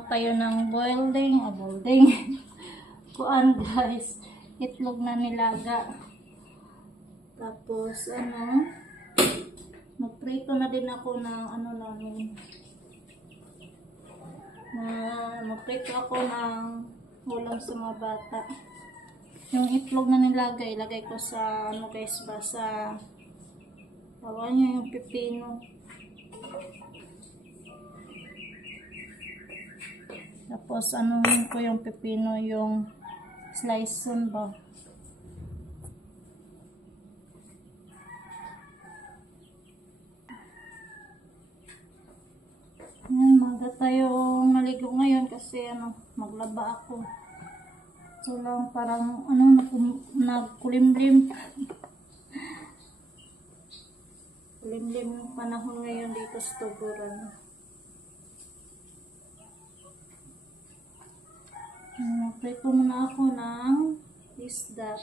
muna tayo ng boiling kuan guys, itlog na nilaga. Tapos magprito na din ako ng magprito ako ng ulam sa mga bata. Yung itlog na nilaga ilagay ko sa guys ba, sa tawa nyo yung pipino. Tapos ko yung pipino, yung slice ba. Maga tayo maligo ngayon kasi maglaba ako. So lang parang nagkulimlim. Kulimlim yung panahon ngayon dito sa Tuguran. Prito muna ako ng isda.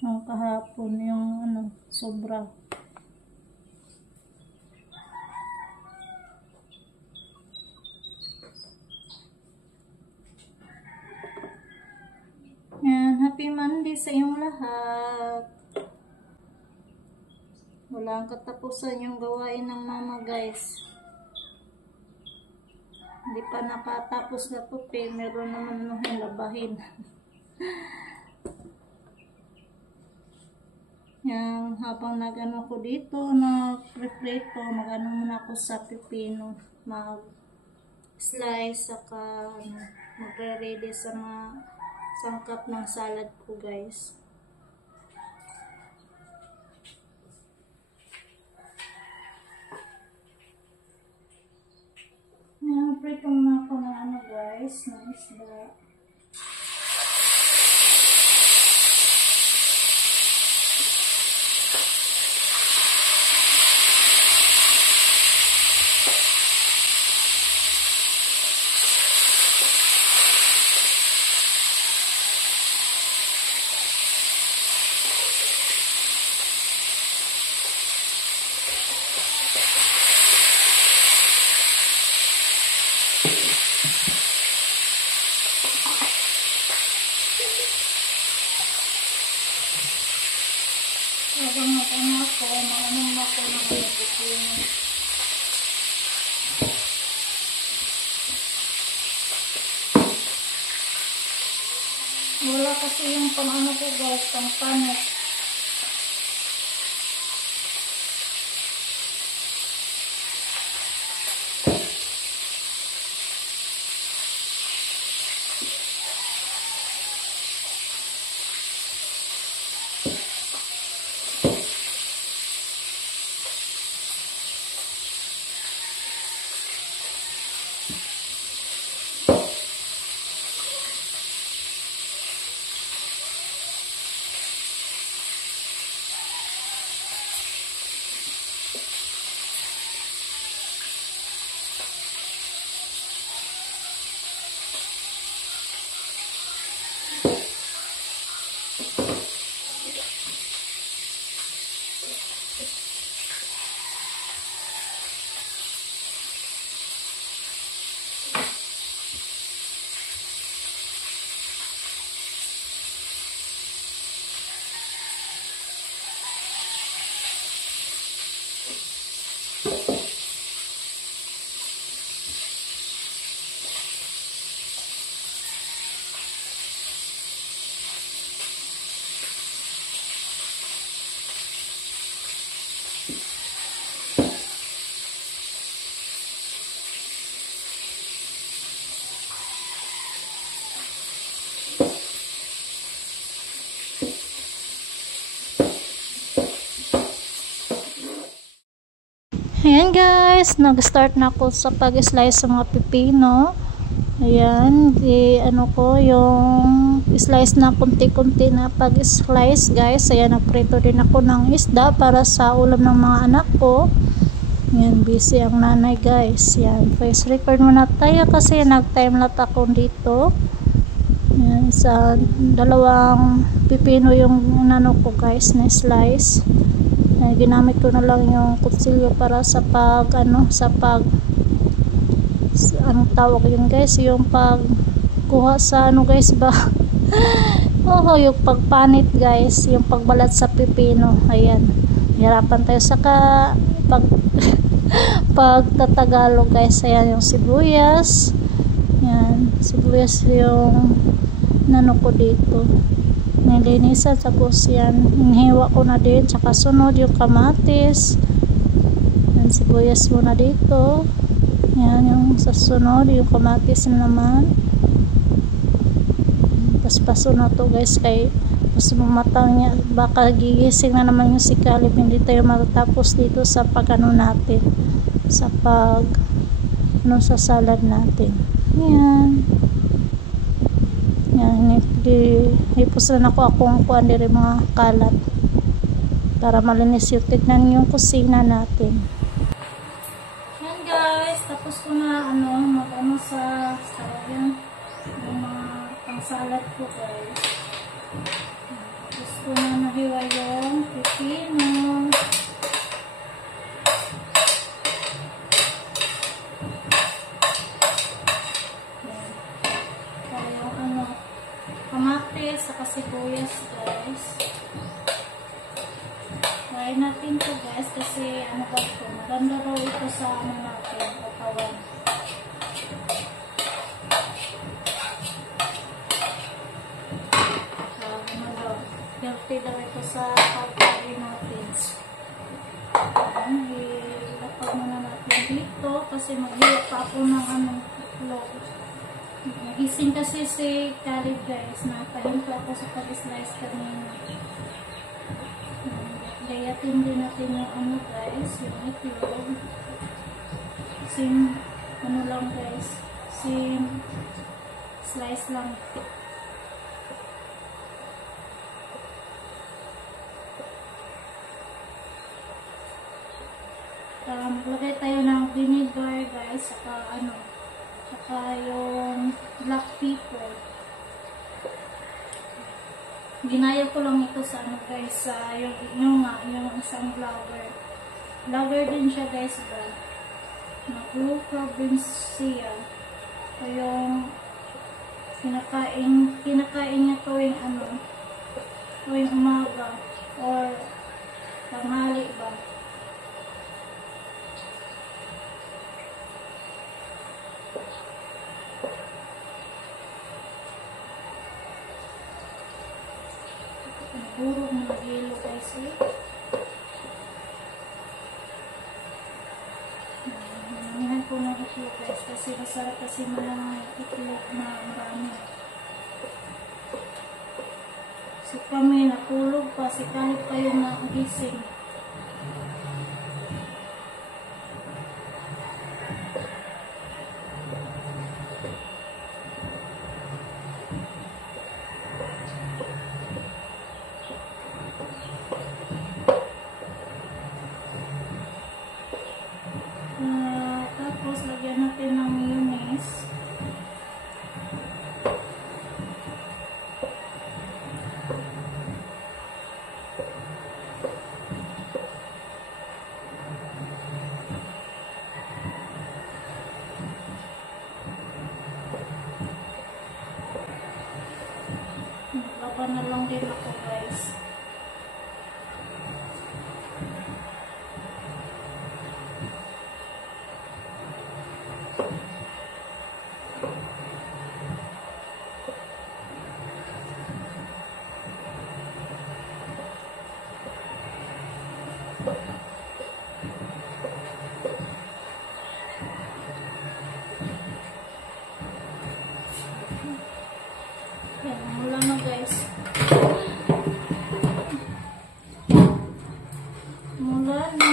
Ang kahapon yung sobra. Yan, happy Monday sa iyong lahat. Walang katapusan yung gawain ng mama guys. Hindi pa nakatapos na to, meron naman labahin. Yan, habang ko dito, nag-refrito, muna ako sa pipino, mag-slice, saka magre-ready sa mga sangkap ng salad ko guys. Prito na ako ng guys, ng isda. Habang ako, maanong ako ng pipino. Wala kasi yung ko guys, pang panet. Ayan guys, nag-start na ako sa pag-slice sa mga pipino. Ayan, yung slice na kunti-kunti na pag-slice guys. Ayan, nagprito din ako ng isda para sa ulam ng mga anak ko. Ayan, busy ang nanay guys. Ayan, voice record muna tayo kasi nag-time lapse ako dito. Ayan, sa dalawang pipino yung ko guys na slice. Ginamit ko na lang yung kutsilyo para sa anong tawag yun guys, yung pagkuha sa ano guys ba oo, yung pagpanit guys, yung pagbalat sa pipino. Ayan, hirapan tayo sa pagtatagalog guys. Ayan yung sibuyas, yan sibuyas yung nano ko dito, nilinisan, tapos yan hiniwa ko na din, tsaka sunod yung kamatis, yan sibuyas muna dito, yan yung sa sunod yung kamatis naman, tapos pasunod to guys, kay mas mamatang niya, baka gigising na naman yung si Caleb, hindi tayo matatapos dito sa pagano natin, sa sa salad natin. Yan yan, hipos na ako akong kuan diri mga kalat para malinis yung tignan yung kusina natin. Yan guys, tapos ko na mag sa yung mga pang-salad ko guys. Tapos ko na nahiwa yung pipino, kamatis, saka sibuyas guys. Try natin to guys, kasi ano ba ito, maganda raw ito sa ano natin, katawan. Healthy daw ito sa katawan natin. Ilapag muna natin dito kasi maghiwa pa ako ng log. Nagising kasi si Caleb guys, napahinto ako sa pag-slice kanina. Gayatin din natin yung guys, yung itlog. Same lang guys, same slice lang. Maglagay tayo ng vinegar guys, saka saka yung black pepper. Ginaya ko lang ito sa guys, sa yung sunflower. Flower din siya guys ba? Na blue provincia. So yung kinakain niya tuwing tuwing umaga or tanghali ba? Puro mga yellow guys eh. Nananihan ko ng itlog guys kasi masarap kasi mga itlog na marami. Si kami natulog pa, si Caleb pa yung nagising. Tapos lagyan natin ng mayonnaise. Laban na lang din ako guys. Yan, mula na guys. Mula na.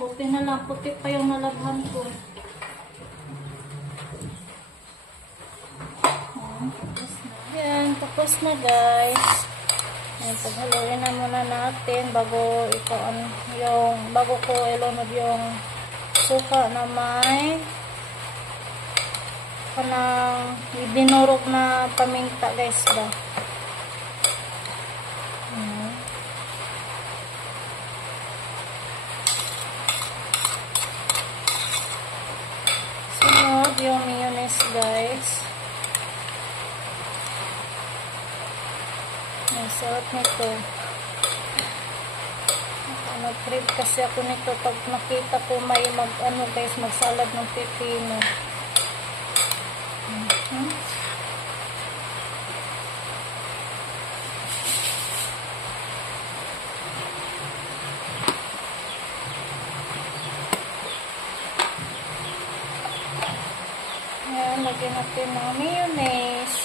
Buti na lang, puti pa yung nalabhan ko. Yan, tapos na guys. Yan, paghaluin na muna natin bago ko ilunod yung suka na may kanang dinurog na paminta guys ba. yung mayonnaise, guys. Ang sarap nito. Nag-crave kasi ako nito pag nakita ko may guys, magsalad ng pepino. Ayan, lagyan natin ng mayonnaise.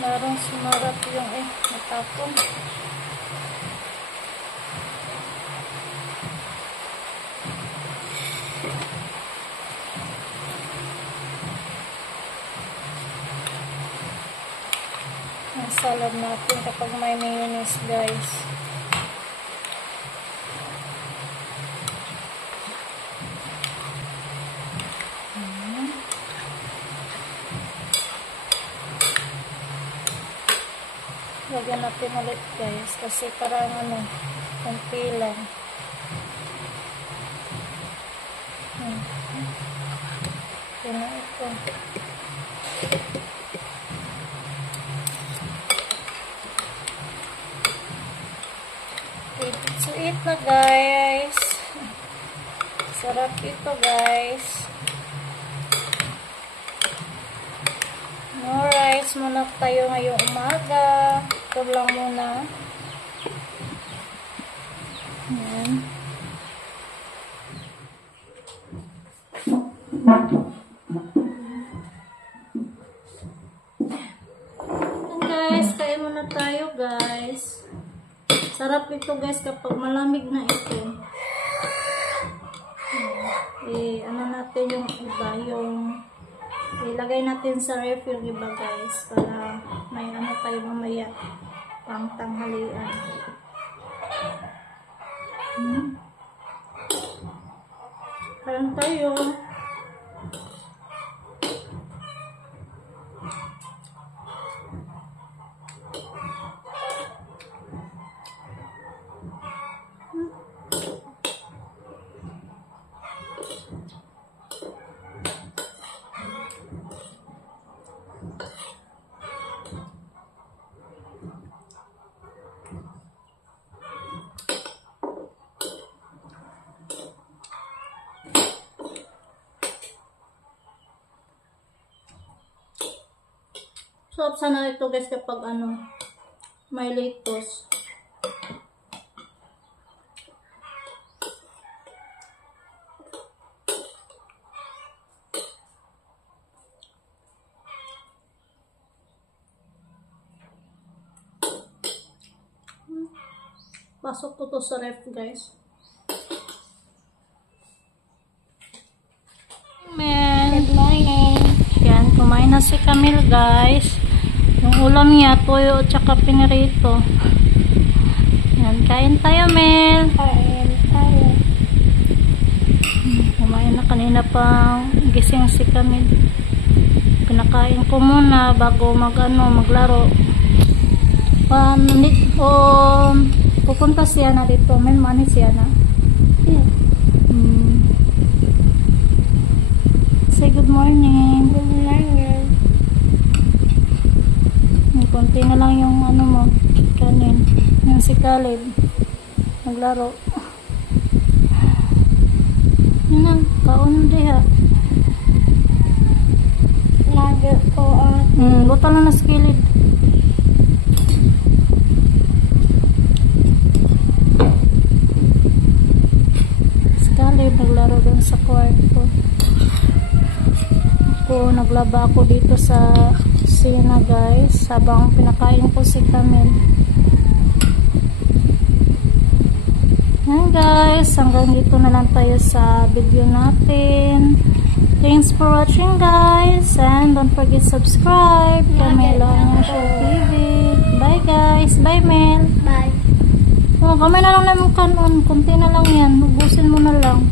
Larang sumarap yung natapon. Ang salad natin kapag may mayonnaise, guys. Lagyan natin ulit, guys, kasi parang konti lang. Yan na ito. Ready to eat na, guys. Sarap ito, guys. No rice muna tayo ngayong umaga. Ito lang muna. Ayan. And guys, kain muna tayo, guys. Sarap ito, guys, kapag malamig na ito. Ano natin yung iba, ilagay natin sa ref yung iba, guys, para may tayo mamaya pang tanghalian. Kain tayo. Sarap sana ito, guys, kapag may lettuce. Pasok ko to sa ref, guys. Good morning. Yan, kumain na si Camille, guys. Yung ulam niya, toyo at saka pinirito. Yan, kain tayo, Mel. Kain tayo. Kumain na kanina pang gising si Camille. Pinakain ko muna bago maglaro. Pupunta siya na dito. May money siya na. Yeah. Say good morning. Good morning. Konti na lang yung mo, kanin. Yung si Caleb. Naglaro. Yun na, kaon diha. Lagi ko buta lang na skilid. Si Caleb naglaro dun sa kwarto. Naglaba ako dito sa kusina, guys, habang pinakain ko si Camille. Yan, guys, hanggang dito na lang tayo sa video natin. Thanks for watching, guys, and don't forget subscribe. Camila Show TV. Bye, guys. Bye, Mel. Bye. Kamay na lang naman kanon. Kunti na lang yan. Ubusin mo na lang.